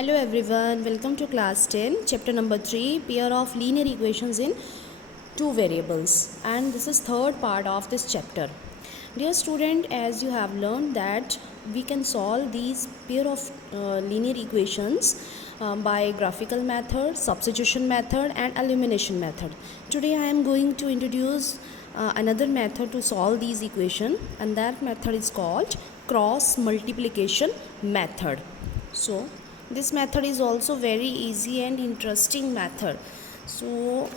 Hello everyone, welcome to class 10, chapter number 3, pair of linear equations in two variables, and this is third part of this chapter. Dear student, as you have learned that we can solve these pair of linear equations by graphical method, substitution method and elimination method. Today I am going to introduce another method to solve these equations, and that method is called cross multiplication method. So this method is also very easy and interesting method. So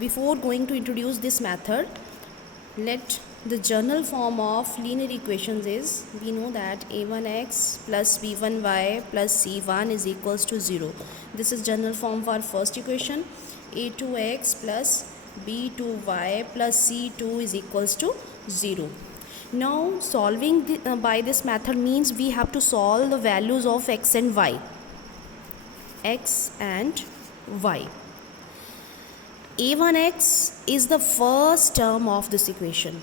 before going to introduce this method, let the general form of linear equations is, we know that a1x plus b1y plus c1 is equals to 0. This is general form for first equation. a2x plus b2y plus c2 is equals to 0. Now solving by this method means we have to solve the values of x and y. a1x is the first term of this equation.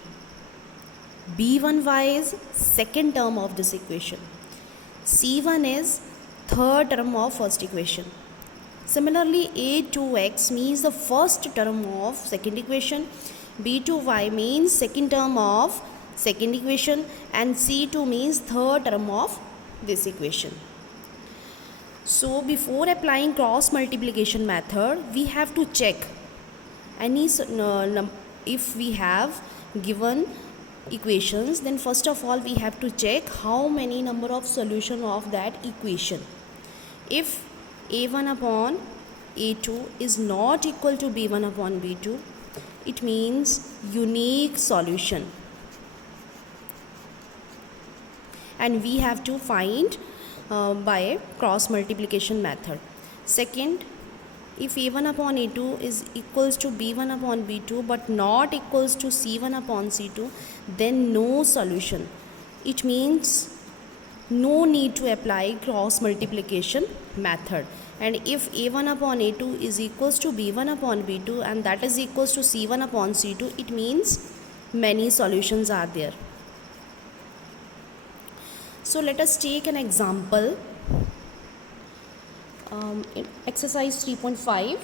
b1y is second term of this equation. c1 is third term of first equation. Similarly, a2x means the first term of second equation, b2y means second term of second equation, and c2 means third term of this equation. So before applying cross multiplication method, we have to check any if we have given equations, then first of all we have to check how many number of solution of that equation. If a1 upon a2 is not equal to b1 upon b2, it means unique solution, and we have to find by cross multiplication method. Second, if a1 upon a2 is equals to b1 upon b2 but not equals to c1 upon c2, then no solution. It means no need to apply cross multiplication method. And if a1 upon a2 is equals to b1 upon b2 and that is equals to c1 upon c2, it means many solutions are there. So let us take an example. In exercise 3.5,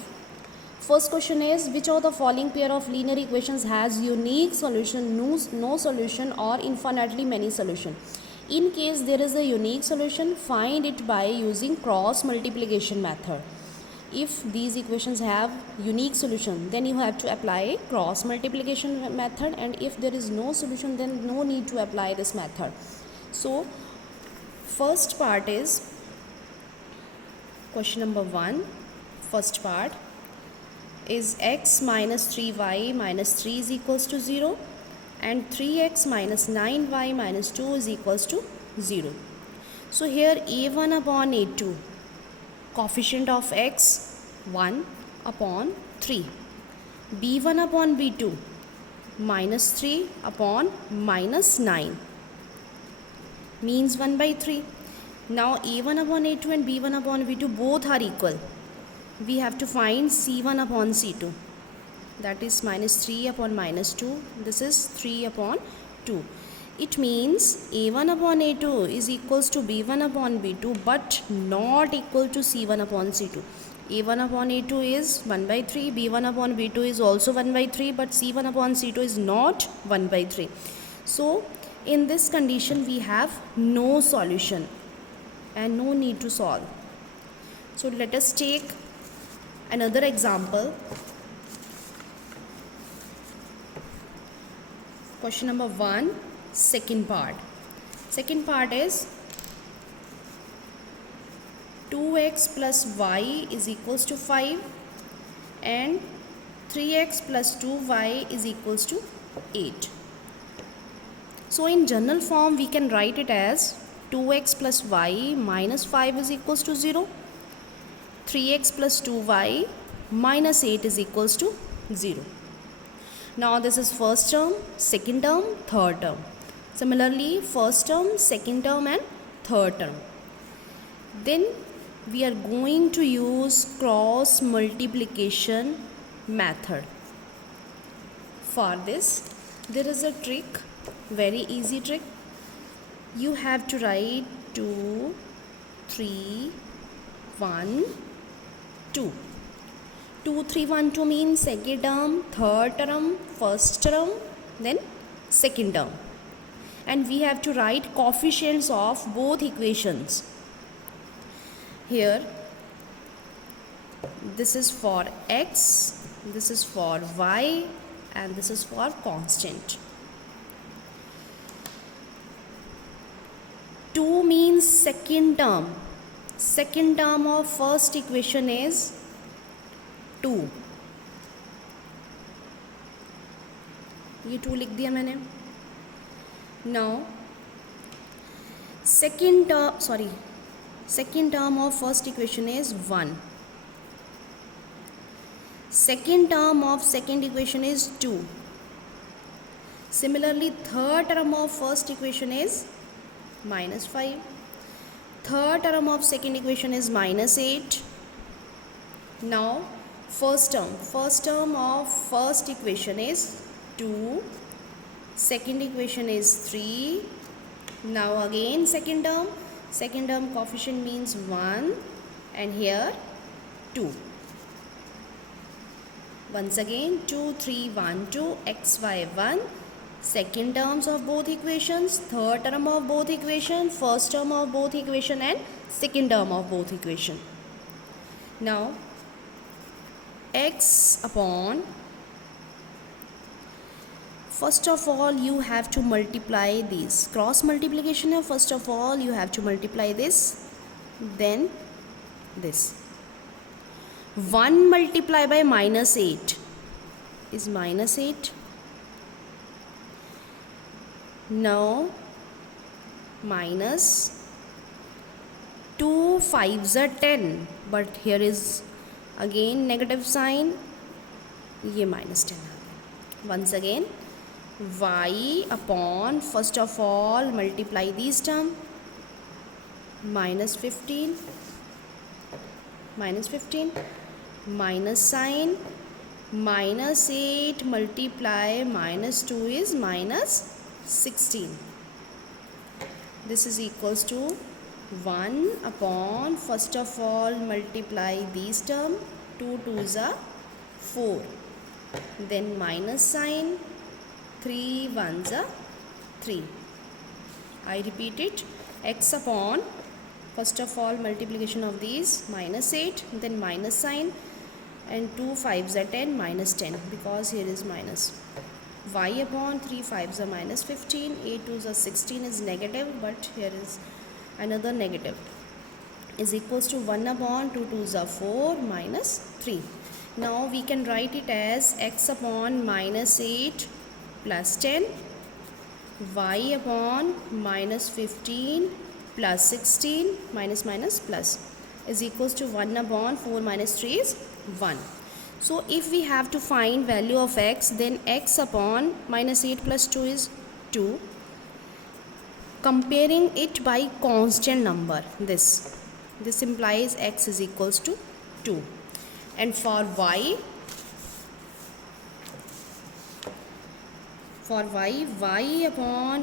first question is, which of the following pair of linear equations has unique solution, no solution, or infinitely many solution? In case there is a unique solution, find it by using cross multiplication method. If these equations have unique solution, then you have to apply cross multiplication method, and if there is no solution, then no need to apply this method. So first part is question number 1. First part is x minus 3y minus 3 is equals to 0 and 3x minus 9y minus 2 is equals to 0. So here a1 upon a2, coefficient of x 1 upon 3, b1 upon b2 minus 3 upon minus 9 means 1 by 3. Now a1 upon a2 and b1 upon b2 both are equal. We have to find c1 upon c2, that is minus 3 upon minus 2. This is 3 upon 2. It means a1 upon a2 is equals to b1 upon b2 but not equal to c1 upon c2. a1 upon a2 is 1 by 3, b1 upon b2 is also 1 by 3, but c1 upon c2 is not 1 by 3. So in this condition we have no solution and no need to solve. So let us take another example. Question number 1, second part. Second part is 2x plus y is equals to 5 and 3x plus 2y is equals to 8. So in general form we can write it as 2x plus y minus 5 is equals to 0, 3x plus 2y minus 8 is equals to 0. Now this is first term, second term, third term. Similarly, first term, second term and third term. Then we are going to use cross multiplication method. For this, there is a trick, very easy trick. You have to write 2, 3, 1 2. 2 3 1 2 means second term, third term, first term, then second term. And we have to write coefficients of both equations. Here this is for x, this is for y, and this is for constant. 2 means second term. Second term of first equation is 2. ये 2 लिख दिया मैंने. Now second term of first equation is 1. Second term of second equation is 2. Similarly, third term of first equation is -5. Third term of second equation is -8. Now first term of first equation is 2. Second equation is 3. Now again second term coefficient means 1, and here 2. Once again 2 3 1 2 x y 1. Second terms of both equations, third term of both equation, first term of both equation, and second term of both equation. Now x upon, first of all you have to multiply these. Cross multiplication of first of all you have to multiply this, then this. 1 multiplied by -8 is -8. Now minus 2 5s are 10, but here is again negative sign, ये -10 आ गया. Once again y upon, first of all multiply these term, -15 minus sign, -8 multiply -2 is -16. This is equals to 1 upon, first of all multiply these term, 2 2s are 4, then minus sign, 3 1s are 3. I repeat it, x upon, first of all multiplication of these, -8, then minus sign, and 2 5s are 10, -10, because here is minus. Y upon 3 5s are -15, 8 2s are 16 is negative, but here is another negative, is equals to 1 upon 2 2s are 4 -3. Now we can write it as x upon -8 plus 10, y upon -15 plus 16 minus plus is equals to 1 upon 4 minus 3 is 1. So if we have to find value of x, then x upon -8 plus 2 is 2. Comparing it by constant number, this implies x is equals to 2. And for y upon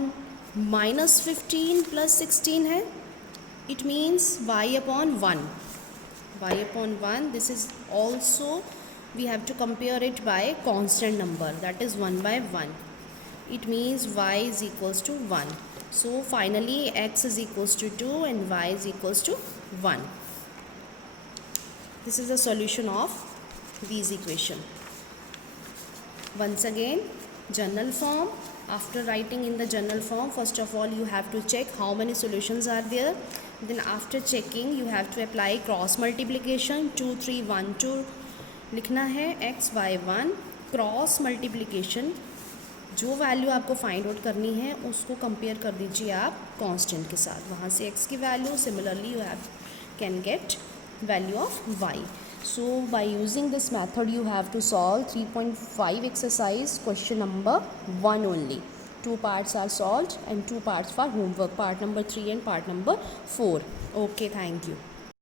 -15 plus 16 है, it means y upon 1. This is also, we have to compare it by constant number, that is 1 by 1. It means y is equals to 1. So finally x is equals to 2 and y is equals to 1. This is the solution of these equation. Once again, journal form. After writing in the journal form, first of all you have to check how many solutions are there. Then after checking you have to apply cross multiplication. 2 3 1 2 लिखना है, x y 1 cross multiplication, जो value आपको find out करनी है उसको compare कर दीजिए आप कांस्टेंट के साथ, वहाँ से x की value, similarly you have can get value of y. So by using this method you have to solve 3.5 exercise question number 1 only. 2 parts are solved and 2 parts for homework, part number 3 and part number 4. Okay, thank you.